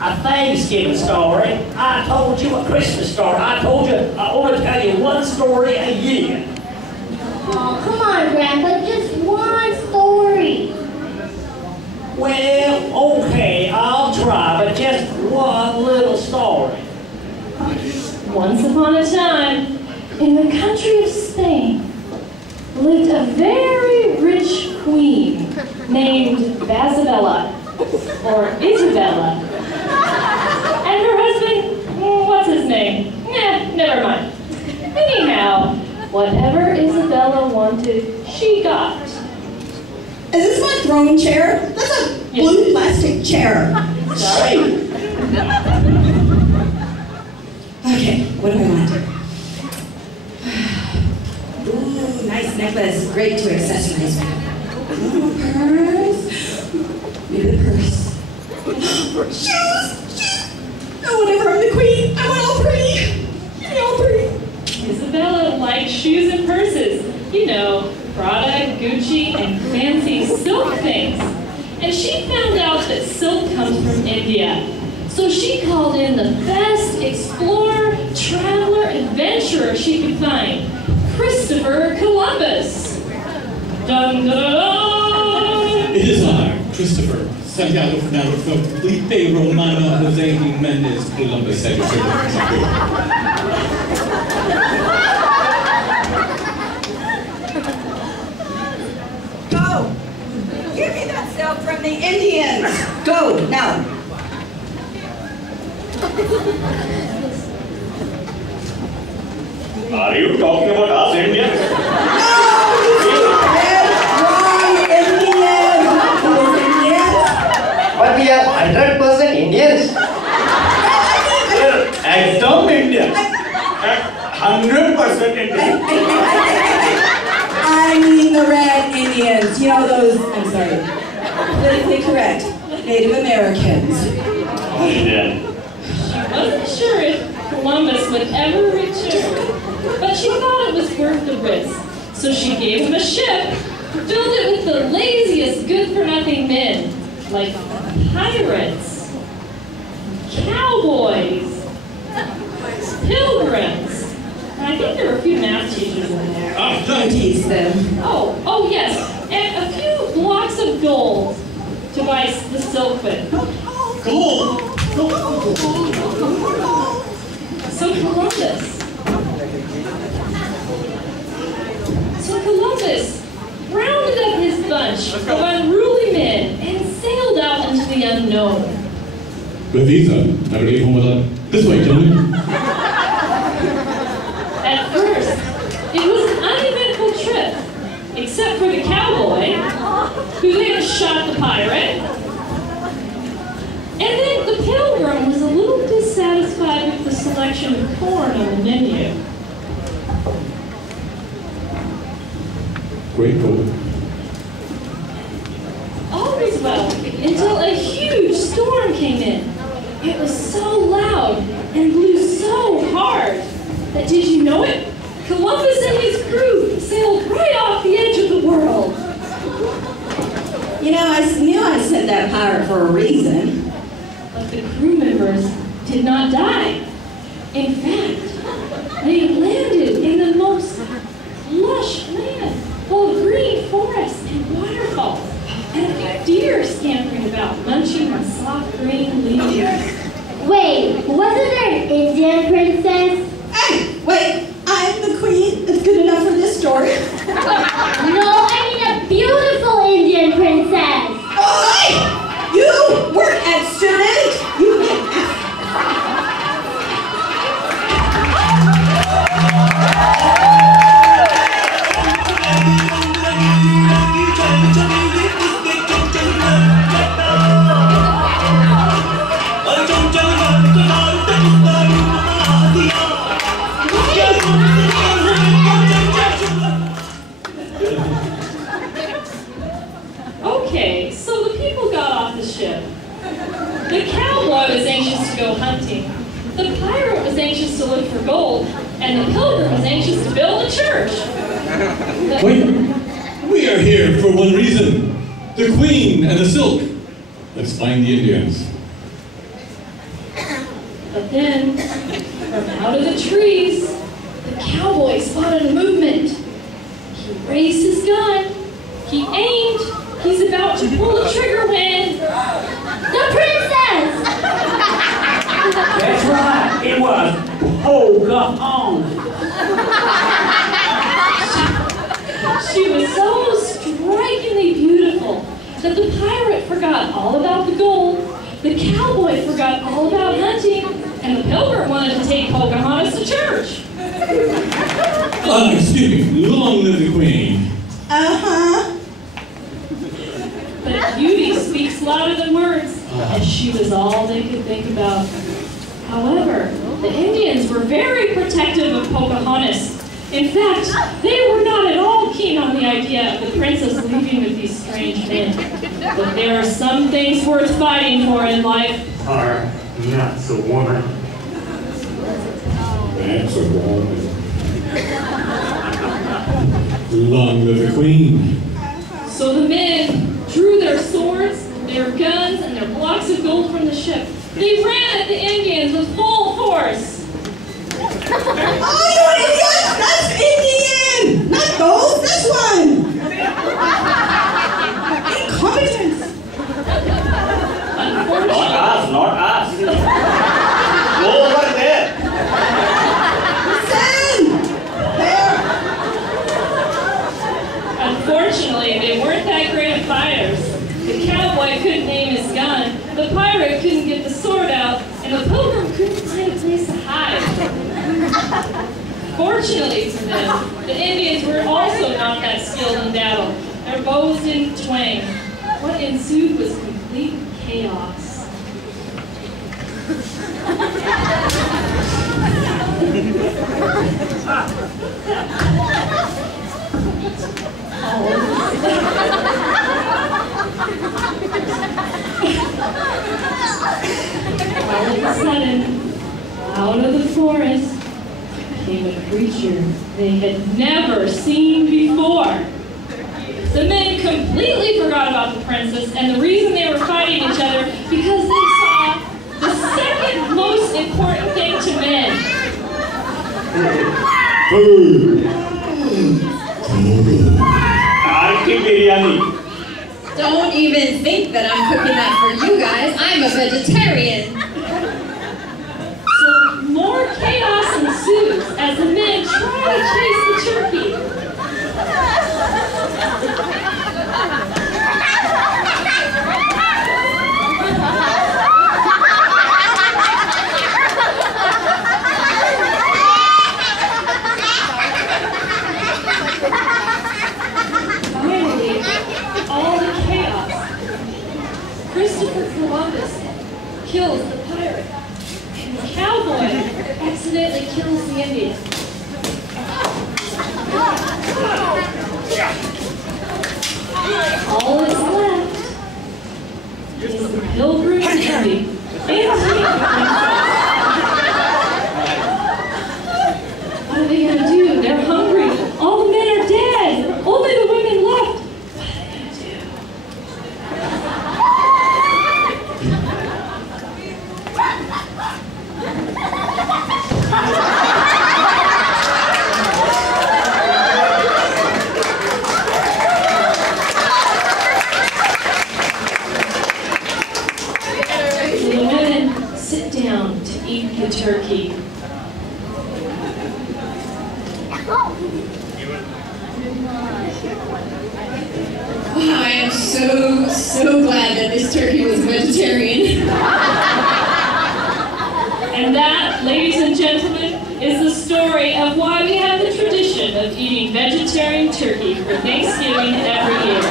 a Thanksgiving story. I told you a Christmas story. I told you I only tell you one story a year. Oh, come on, Grandpa, just one story. Well, okay, I'll try, but just one little story. Once upon a time, in the country of Spain, lived a very rich queen named Basabella, or Isabella. And her husband, what's his name? Never mind. Anyhow, whatever Isabella wanted, she got. Is this my throne chair? That's a blue plastic chair. Sorry. Okay, what do I want? Ooh, nice necklace. Great to accessorize. Ooh, purse. Maybe the purse. Shoes! Oh, whatever, I'm the queen. I want all three. Give me all three. Isabella likes shoes and purses. You know, Prada, Gucci, and fancy silk things. And she found out that silk comes from India. So she called in the best explorer, traveler, adventurer she could find, Christopher Columbus. Dun, dun, dun, dun. It is I, Christopher Santiago Fernando Felipe Romano Jose Mendes Columbus. Go! Give me that silk from the Indians! Go, now! Are you talking about us Indians? But we are 100% Indians. Ekdam Indian. 100% Indian. I mean the red Indians. You know those, I'm sorry, politically correct, Native Americans. Indian. She wasn't sure if Columbus would ever return, but she thought it was worth the risk. So she gave him a ship, filled it with the laziest good-for-nothing men, like pirates, cowboys, pilgrims. And I think there were a few math teachers in there. Don't tease them. Oh yes, and a few blocks of gold to buy the silk with. Gold! So Columbus rounded up his bunch of unruly men and sailed out into the unknown. With visa, I believe this way, gentlemen. At first, it was an uneventful trip, except for the cowboy, who then shot the pirate. And then the pilgrim was a little dissatisfied with the selection of corn on the menu. Great gold. All was well until a huge storm came in. It was so loud and blew so hard that, did you know it? Columbus and his crew sailed right off the edge of the world. You know, I knew I sent that pirate for a reason. But the crew members did not die. In fact, they landed in the most lush land, full of green forests and waterfalls, and a few deer scampering about, munching on soft green leaves. Wait, wasn't there an Indian princess? Hey, wait, I'm the queen. It's good enough for this story. No, I mean a beautiful Indian princess. Oh, hey! You work at student. You get Okay, so the people got off the ship. The cowboy was anxious to go hunting. The pirate was anxious to look for gold. And the pilgrim was anxious to build a church. Wait, we are here for one reason. The Queen and the silk. Let's find the Indians. But then, from out of the trees, the cowboy spotted a movement. He raised his gun, he aimed, he's about to pull the trigger when... The princess! That's right, it was Pocahontas. She was so strikingly beautiful that the pirate forgot all about the gold, the cowboy forgot all about hunting, and the pilgrim wanted to take Pocahontas to church. Excuse me, long live the Queen. Uh-huh. But beauty speaks louder than words, and she was all they could think about. However, the Indians were very protective of Pocahontas. In fact, they were not at all keen on the idea of the princess leaving with these strange men. But there are some things worth fighting for in life. Are nuts a woman? That's a woman. Long live the Queen. So the men drew their swords, their guns, and their blocks of gold from the ship. They ran at the Indians with full force. Oh, you idiot! That's Indian! Not gold, this one! Incompetence! Not us, not us. Go over there. Listen! There! Unfortunately, they weren't that great of fighters. The cowboy couldn't aim his gun, the pirate couldn't get the sword out, and the pilgrim couldn't find a place to hide. Fortunately for them, the Indians were also not that skilled in battle. Their bows didn't twang. What ensued was complete chaos. All of a sudden, out of the forest came a creature they had never seen before. The men completely forgot about the princess and the reason they were fighting each other because they saw the second most important thing to men. Food. Auntie biryani. Don't even think that I'm cooking that for you guys. I'm a vegetarian. So more chaos ensues as the men try to chase the turkey. Finally, all the chaos. Christopher Columbus kills the pirate. The cowboy accidentally kills the Indian. All that's left is the pilgrim and the What are they going to do? They're hungry. All the men are dead. Only the women left. What are they going to do? So the women sit down to eat the turkey. Wow, I am so glad that this turkey was vegetarian. And that, ladies and gentlemen, is the story of why we have the tradition of eating vegetarian turkey for Thanksgiving every year.